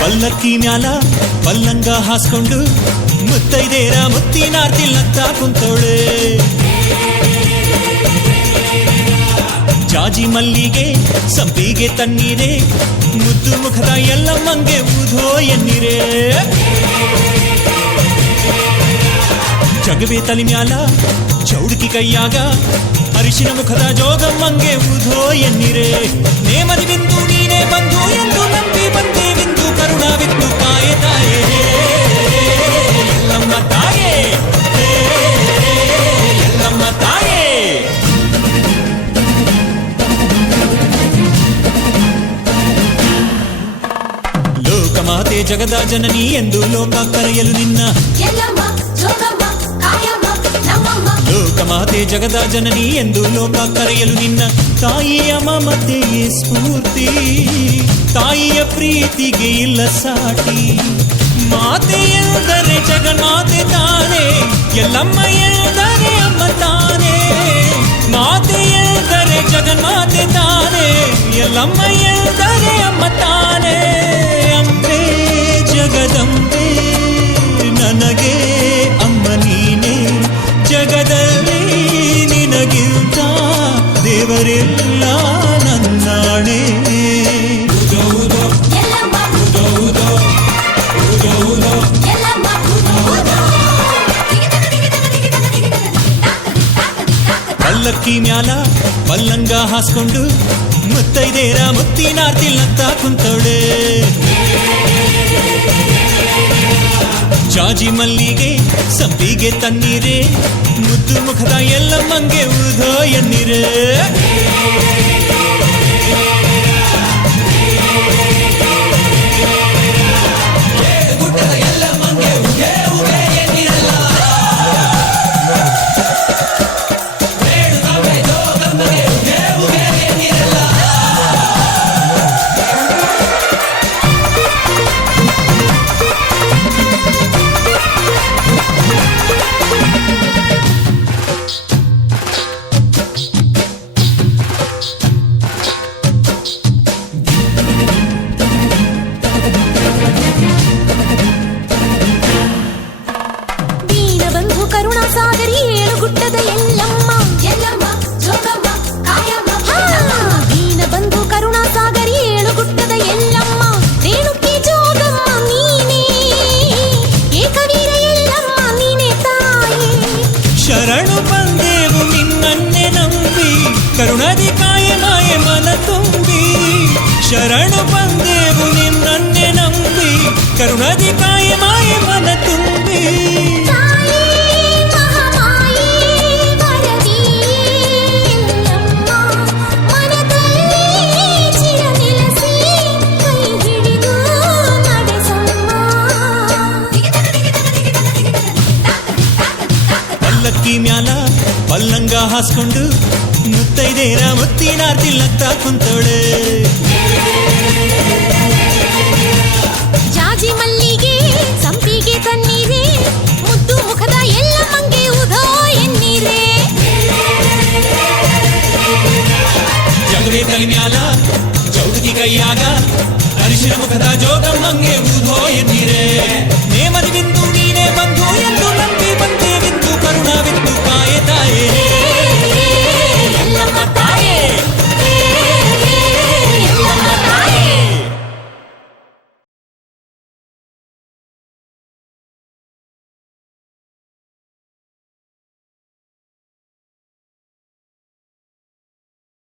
ಪಲ್ಲಕ್ಕಿ ಮ್ಯಾಲ ಪಲ್ಲಂಗ ಹಾಸ್ಕೊಂಡು ಮುತ್ತೈದೇರ ಮುತ್ತಿನಾರ್ತಿಲ್ಲತ್ತ ಕುಂತೋಳೆ. ಜಾಜಿ ಮಲ್ಲಿಗೆ ಸಂಪಿಗೆ ತಣ್ಣೀರೆ ಮುದ್ದು ಮುಖದ ಎಲ್ಲಮ್ಮಂಗೆ ಊಧೋ ಎನ್ನೀರೆ. ಜಗವೇ ತಲಿ ಮ್ಯಾಲ ಚೌಡುಕಿ ಕೈಯಾಗ ಅರಿಶಿನ ಮುಖದ ಜೋಗಮ್ಮಂಗೆ ಊಧೋ ಎನ್ನೀರೆ. ನೇಮದಿ ಬಿಂದು ನೀನೇ ಬಂದು ಎಂದು ನಂಬಿ ಬಂದೆ ಬಿಂದು ಕರುಣಾವಿತ್ತು ಕಾಯೆ ತಾಯೇ ಎಲ್ಲಮ್ಮ ತಾಯೇ ಎಲ್ಲಮ್ಮ ತಾಯೇ. ಲೋಕಮಾತೆ ಜಗದ ಜನನಿ ಎಂದು ಲೋಕ ಕರೆಯಲು ನಿನ್ನ. ಲೋಕಮಾತೆ ಜಗದ ಜನನಿ ಎಂದು ಲೋಕ ಕರೆಯಲು ನಿನ್ನ. ತಾಯಿಯ ಮಮತೆಯೇ ಸ್ಫೂರ್ತಿ, ತಾಯಿಯ ಪ್ರೀತಿಗೆ ಇಲ್ಲ ಸಾಟಿ. ಮಾತೆ ಎಂದರೆ ಜಗನ್ಮಾತೆ ತಾನೇ, ಎಲ್ಲಮ್ಮ ಎಂದರೆ ಅಮ್ಮ ತಾನೇ. ಮಾತೆ ಎಂದರೆ ಜಗನ್ಮಾತೆ ತಾನೇ, ಎಲ್ಲಮ್ಮ ಎಂದರೆ ಅಮ್ಮ ತಾನೇ. ಅಂಬೆ ಜಗದಂಬೆ ನನಗೆ ಅಮ್ಮ ನೀನೇ, ಜಗದಲ್ಲಿ ನಿನಗಿಂತ ದೇವರೆಲ್ಲ ನನ್ನಾಣೆ. ಪಲ್ಲಕ್ಕಿ ಮ್ಯಾಲ ಪಲ್ಲಂಗ ಹಾಸ್ಕೊಂಡು ಮುತ್ತೈದೇರ ಮುತ್ತಿನಾರ್ತಿಲ್ಲತ್ತ ಕುಂತೋಳೆ. ಜಾಜಿ ಮಲ್ಲಿಗೆ ಸಂಪಿಗೆ ತಣ್ಣೀರೆ ಮುದ್ದು ಮುಖದ ಎಲ್ಲಮ್ಮಂಗೆ ಊಧೋ ಎನ್ನೀರೆ. ಶರಣು ಬಂದೇವು ನಿನ್ನನ್ನೇ ನಂಬಿ ಕರುಣದಿ ಕಾಯೆ ಮಾಯೆ ಮನ ತುಂಬಿ. ಶರಣು ಬಂದೇವು ನಿನ್ನನ್ನೇ ನಂಬಿ ಕರುಣದಿ ಕಾಯೆ ಮಾಯೆ ಮನ ತುಂಬಿ. ಪಲ್ಲಕ್ಕಿ ಮ್ಯಾಲ ಪಲ್ಲಂಗ ಹಾಸ್ಕೊಂಡು ಮುತ್ತೈದೇರ ಮುತ್ತಿನಾರ್ತಿಲ್ಲತ್ತ ಕುಂತೋಳೆ. ಜಾಜಿ ಮಲ್ಲಿಗೆ ಸಂಪಿಗೆ ತಣ್ಣೀರೆ ಮುದ್ದು ಮುಖದ ಎಲ್ಲಮ್ಮಂಗೆ ಊಧೋ ಎನ್ನೀರೆ. ಜಗವೇ ತಲಿ ಮ್ಯಾಲ ಚೌಡುಕಿ ಕೈಯಾಗ ಅರಿಶಿನ ಮುಖದ ಜೋಗಮ್ಮಂಗೆ ಊಧೋ ಎನ್ನೀರೆ. ನೇಮದಿ ಬಿಂದು ನೀನೇ ಬಂದು ಎಂದು ನಂಬಿ ಬಂದೆ ಬಿಂದು ಕರುಣಾವಿತ್ತು ಕಾಯೆ ತಾಯೇ.